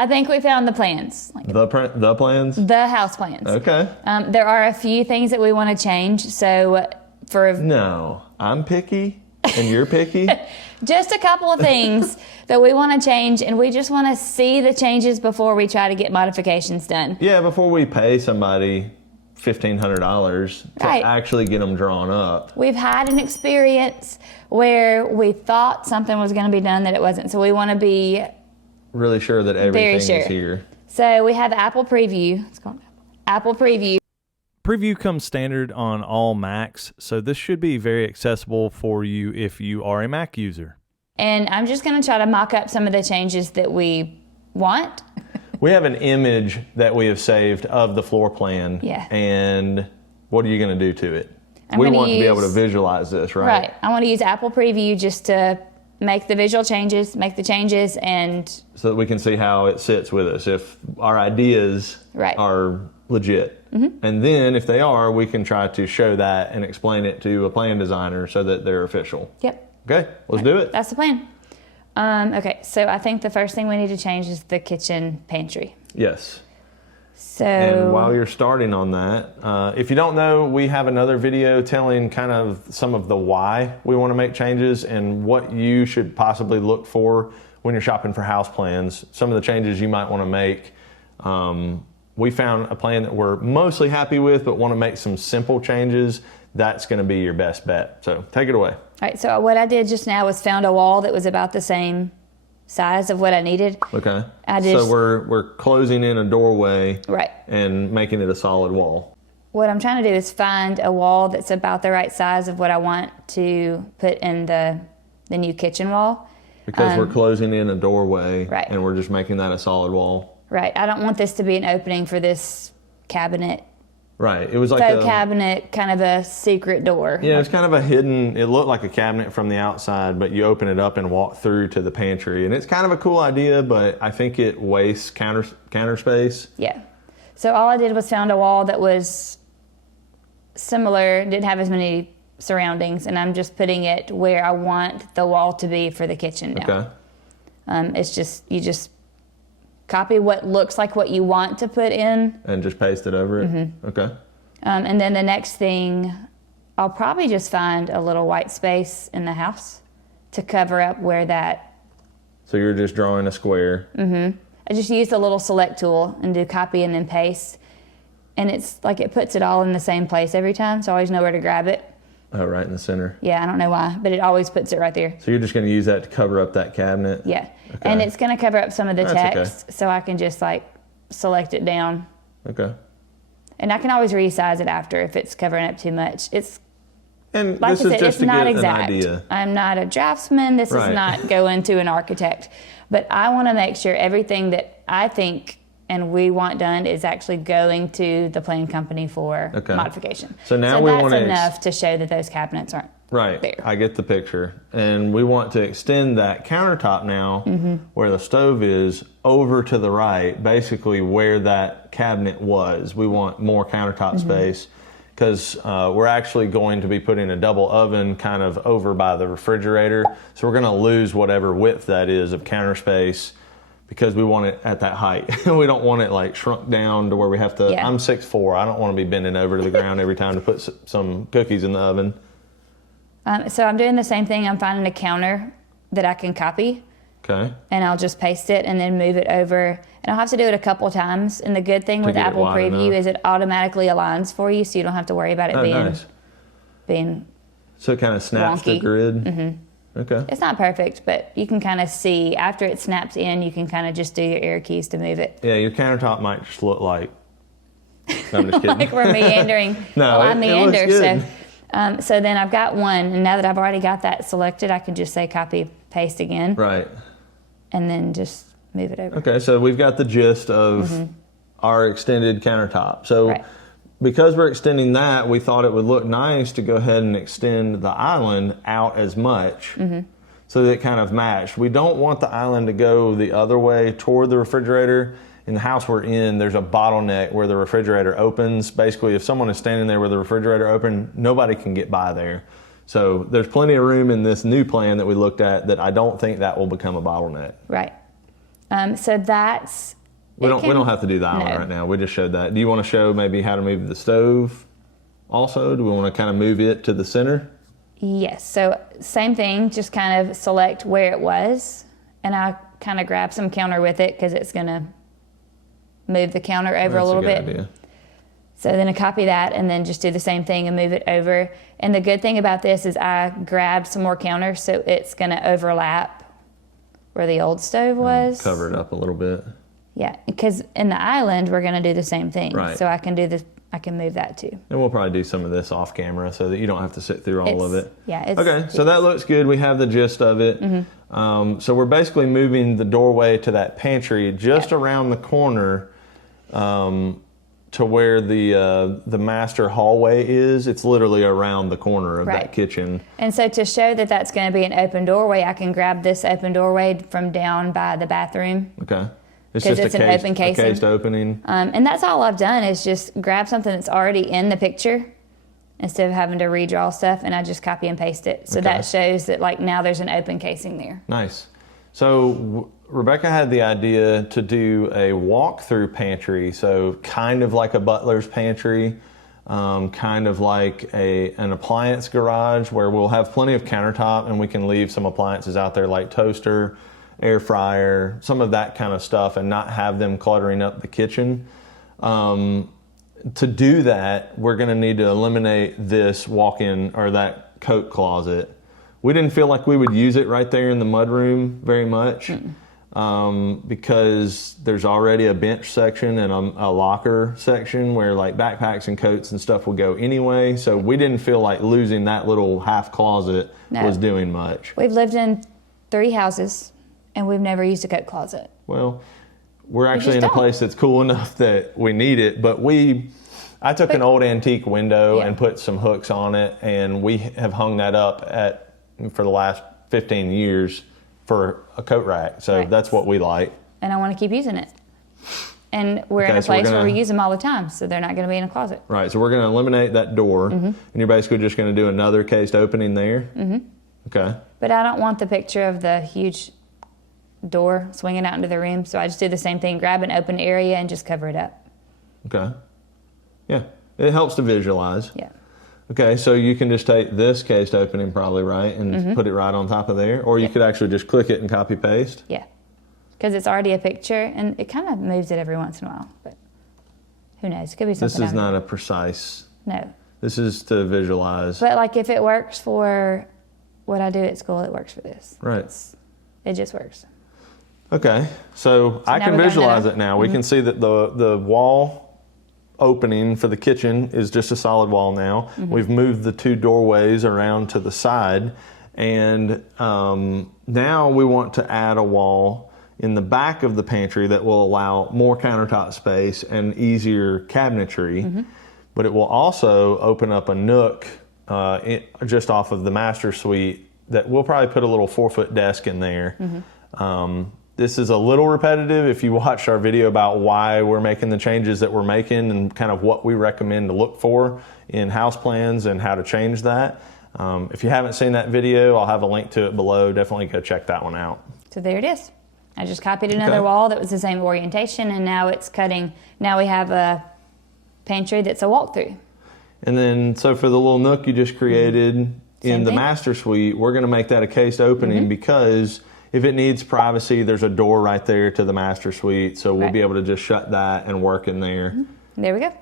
I think we found the plans. The plans? The house plans. Okay. There are a few things that we want to change. So No, I'm picky and you're picky? Just a couple of things that we want to change, and we just want to see the changes before we try to get modifications done. Yeah, before we pay somebody $1,500 to actually get them drawn up. We've had an experience where we thought something was going to be done that it wasn't, so we want to be really sure that everything is here. So we have Apple Preview. It's called Apple Preview. Preview comes standard on all Macs, so this should be very accessible for you if you are a Mac user. And I'm just going to try to mock up some of the changes that we want. We have an image that we have saved of the floor plan. Yeah. And what are you going to do to it? We want to be able to visualize this, right? Right. I want to use Apple Preview just to make the visual changes, and so that we can see how it sits with us, if our ideas are legit. Mm-hmm. And then if they are, we can try to show that and explain it to a plan designer so that they're official. Yep. Okay, let's do it. That's the plan. Okay, so I think the first thing we need to change is the kitchen pantry. Yes. So, and while you're starting on that, if you don't know, we have another video telling kind of some of the why we want to make changes and what you should possibly look for when you're shopping for house plans. Some of the changes you might want to make. We found a plan that we're mostly happy with, but want to make some simple changes. That's going to be your best bet. So take it away. All right, so what I did just now was found a wall that was about the same size of what I needed. Okay. So we're closing in a doorway, right, and making it a solid wall. What I'm trying to do is find a wall that's about the right size of what I want to put in the new kitchen wall. Because we're closing in a doorway, right, and we're just making that a solid wall. Right. I don't want this to be an opening for this cabinet. Right. It was like a cabinet, kind of a secret door. Yeah, it's kind of a hidden, it looked like a cabinet from the outside, but you open it up and walk through to the pantry. And it's kind of a cool idea, but I think it wastes counter space. Yeah. So all I did was found a wall that was similar, didn't have as many surroundings, and I'm just putting it where I want the wall to be for the kitchen now. Okay. It's just, you just copy what looks like what you want to put in. And just paste it over it? Mm-hmm. Okay. And then the next thing, I'll probably just find a little white space in the house to cover up where that... So you're just drawing a square? Mm-hmm. I just use the little select tool and do copy and then paste. And it's like it puts it all in the same place every time, so I always know where to grab it. Oh, right in the center. Yeah, I don't know why, but it always puts it right there. So you're just going to use that to cover up that cabinet? Yeah. Okay. And it's going to cover up some of the text, okay, so I can just like select it down. Okay. And I can always resize it after if it's covering up too much. And like this I said, is just it's to not get exact. an idea. I'm not a draftsman. This is not going to an architect. But I want to make sure everything that I think and we want done is actually going to the plan company for modification. So now we want that's enough to show that those cabinets aren't there. I get the picture. And we want to extend that countertop now, where the stove is, over to the right, basically where that cabinet was. We want more countertop space, because we're actually going to be putting a double oven kind of over by the refrigerator. So we're going to lose whatever width that is of counter space, because we want it at that height. We don't want it like shrunk down to where we have to, I'm 6'4", I don't want to be bending over to the ground every time to put some cookies in the oven. So I'm doing the same thing. I'm finding a counter that I can copy. Okay. And I'll just paste it and then move it over. And I'll have to do it a couple times. And the good thing with Apple Preview is it automatically aligns for you, so you don't have to worry about it being so it kind of snaps wonky. the grid? Okay. It's not perfect, but you can kind of see, after it snaps in, you can kind of just do your arrow keys to move it. Yeah, your countertop might just look like... No, I'm just kidding. Like we're meandering. No, well, I meander, it looks good. so then I've got one, and now that I've already got that selected, I can just say copy, paste again. Right. And then just move it over. Okay, so we've got the gist of our extended countertop. So because we're extending that, we thought it would look nice to go ahead and extend the island out as much so that it kind of matched. We don't want the island to go the other way toward the refrigerator. In the house we're in, there's a bottleneck where the refrigerator opens. Basically, if someone is standing there with the refrigerator open, nobody can get by there. So there's plenty of room in this new plan that we looked at that I don't think that will become a bottleneck. Right. So that's... We don't have to do the island right now. We just showed that. Do you want to show maybe how to move the stove also? Do we want to kind of move it to the center? Yes. So same thing, just kind of select where it was, and I kind of grab some counter with it because it's going to move the counter over a little bit. Idea. So then I copy that and then just do the same thing and move it over. And the good thing about this is I grabbed some more counter, so it's going to overlap where the old stove was. Cover it up a little bit. Yeah, because in the island we're going to do the same thing. Right. So I can move that too. And we'll probably do some of this off camera so that you don't have to sit through all of it. Yeah. Okay, so that looks good. We have the gist of it. So we're basically moving the doorway to that pantry just around the corner to where the master hallway is. It's literally around the corner of that kitchen. And so to show that that's going to be an open doorway, I can grab this open doorway from down by the bathroom. Okay. It's just an open casing. A cased opening. And that's all I've done is just grab something that's already in the picture instead of having to redraw stuff, and I just copy and paste it. So that shows that like now there's an open casing there. Nice. So Rebecca had the idea to do a walk-through pantry, so kind of like a butler's pantry, kind of like an appliance garage where we'll have plenty of countertop and we can leave some appliances out there like toaster, air fryer, some of that kind of stuff, and not have them cluttering up the kitchen. To do that, we're going to need to eliminate this walk-in or that coat closet. We didn't feel like we would use it right there in the mudroom very much because there's already a bench section and a locker section where like backpacks and coats and stuff would go anyway. So we didn't feel like losing that little half closet was doing much. We've lived in 3 houses and we've never used a coat closet. Well, we're actually in a place that's cool enough that we need it, but I took an old antique window and put some hooks on it, and we have hung that up for the last 15 years for a coat rack. So that's what we like. And I want to keep using it. And we're in a place where we use them all the time, so they're not going to be in a closet. Right, so we're going to eliminate that door, and you're basically just going to do another cased opening there? Okay. But I don't want the picture of the huge door swinging out into the room, so I just do the same thing, grab an open area and just cover it up. Okay. Yeah, it helps to visualize. Yeah. Okay, so you can just take this cased opening probably, right, and put it right on top of there, or you could actually just click it and copy paste. Yeah, because it's already a picture, and it kind of moves it every once in a while, but who knows? It could be something. This is not a precise. No. This is to visualize. But like if it works for what I do at school, it works for this. Right. It just works. Okay, so I can visualize it now. We can see that the wall opening for the kitchen is just a solid wall now. We've moved the 2 doorways around to the side, and now we want to add a wall in the back of the pantry that will allow more countertop space and easier cabinetry, but it will also open up a nook just off of the master suite that we'll probably put a little 4-foot desk in there. This is a little repetitive if you watched our video about why we're making the changes that we're making and kind of what we recommend to look for in house plans and how to change that. If you haven't seen that video, I'll have a link to it below. Definitely go check that one out. So there it is. I just copied another wall that was the same orientation, and now it's cutting. Now we have a pantry that's a walkthrough. And then, so for the little nook you just created in the master suite, we're going to make that a cased opening because if it needs privacy, there's a door right there to the master suite, so we'll be able to just shut that and work in there. There we go.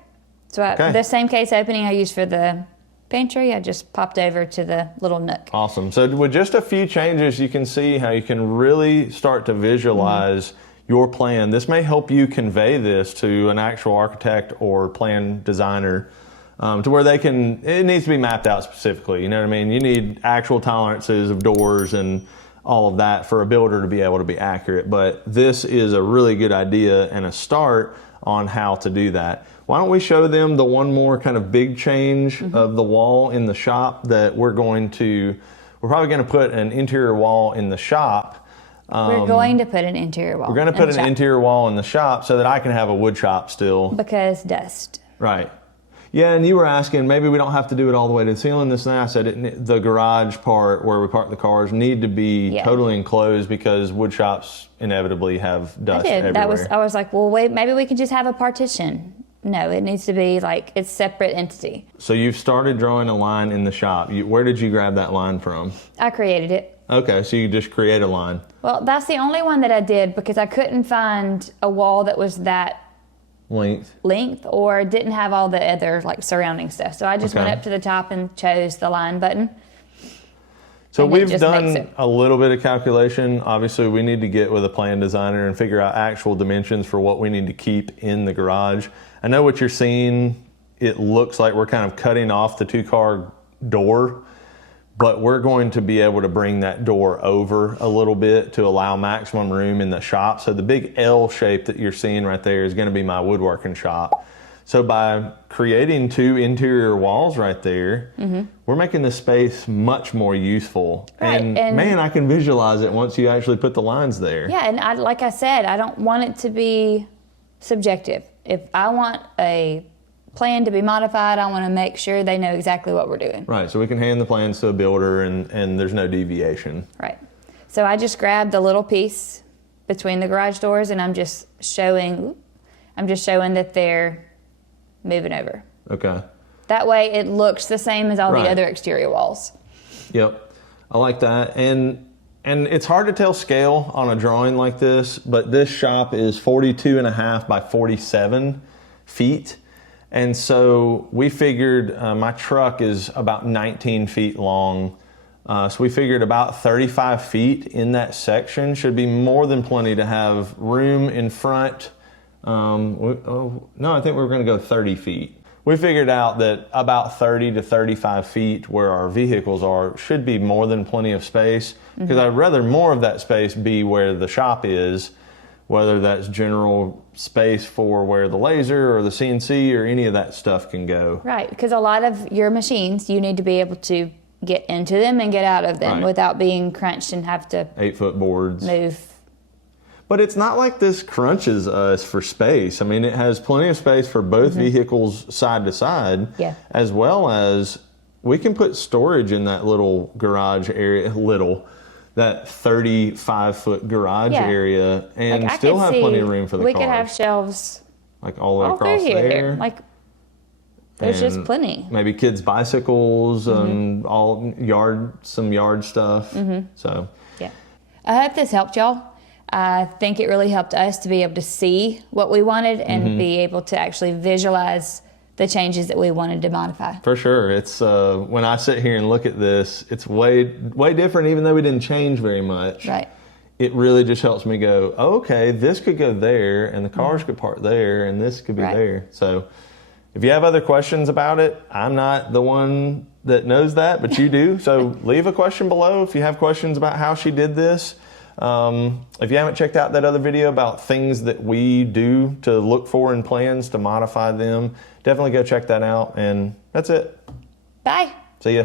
So the same case opening I used for the pantry, I just popped over to the little nook. Awesome. So with just a few changes, you can see how you can really start to visualize your plan. This may help you convey this to an actual architect or plan designer to where it needs to be mapped out specifically. You know what I mean? You need actual tolerances of doors and all of that for a builder to be able to be accurate. But this is a really good idea and a start on how to do that. Why don't we show them the one more kind of big change of the wall in the shop that we're probably going to put an interior wall in the shop. We're going to put an interior wall. We're going to put an interior wall in the shop so that I can have a wood shop still. Because dust. Right. Yeah, and you were asking, maybe we don't have to do it all the way to the ceiling. This and that. I said the garage part where we park the cars need to be totally enclosed because wood shops inevitably have dust everywhere. I was like, well, wait, maybe we can just have a partition. No, it needs to be like it's separate entity. So you've started drawing a line in the shop. Where did you grab that line from? I created it. Okay, so you just create a line. Well, that's the only one that I did because I couldn't find a wall that was that length or didn't have all the other like surrounding stuff. So I just went up to the top and chose the line button. So we've done a little bit of calculation. Obviously we need to get with a plan designer and figure out actual dimensions for what we need to keep in the garage. I know what you're seeing. It looks like we're kind of cutting off the 2-car door, but we're going to be able to bring that door over a little bit to allow maximum room in the shop. So the big L shape that you're seeing right there is going to be my woodworking shop. So by creating 2 interior walls right there, we're making the space much more useful. Right, and man, I can visualize it once you actually put the lines there. Yeah, and like I said, I don't want it to be subjective. If I want a plan to be modified, I want to make sure they know exactly what we're doing. Right, so we can hand the plans to a builder and there's no deviation. Right. So I just grabbed a little piece between the garage doors and I'm just showing that they're moving over. Okay. That way it looks the same as all the other exterior walls. Yep, I like that. And it's hard to tell scale on a drawing like this, but this shop is 42.5 by 47 feet. And so we figured my truck is about 19 feet long. So we figured about 35 feet in that section should be more than plenty to have room in front. No, I think we were going to go 30 feet. We figured out that about 30 to 35 feet where our vehicles are should be more than plenty of space because I'd rather more of that space be where the shop is, whether that's general space for where the laser or the CNC or any of that stuff can go. Right, because a lot of your machines, you need to be able to get into them and get out of them without being crunched and have to 8-foot boards. Move. But it's not like this crunches us for space. I mean, it has plenty of space for both vehicles side to side, as well as we can put storage in that little garage area, that 35-foot garage area, and like still have plenty of room for the cars. We could have shelves like all the way across there. Like there's just plenty. Maybe kids' bicycles and some yard stuff. So yeah, I hope this helped y'all. I think it really helped us to be able to see what we wanted and be able to actually visualize the changes that we wanted to modify. For sure. It's when I sit here and look at this, it's way different even though we didn't change very much. Right. It really just helps me go, oh, okay, this could go there and the cars could park there and this could be there. So if you have other questions about it, I'm not the one that knows that, but you do. So leave a question below if you have questions about how she did this. If you haven't checked out that other video about things that we do to look for in plans to modify them, definitely go check that out. And that's it. Bye. See ya.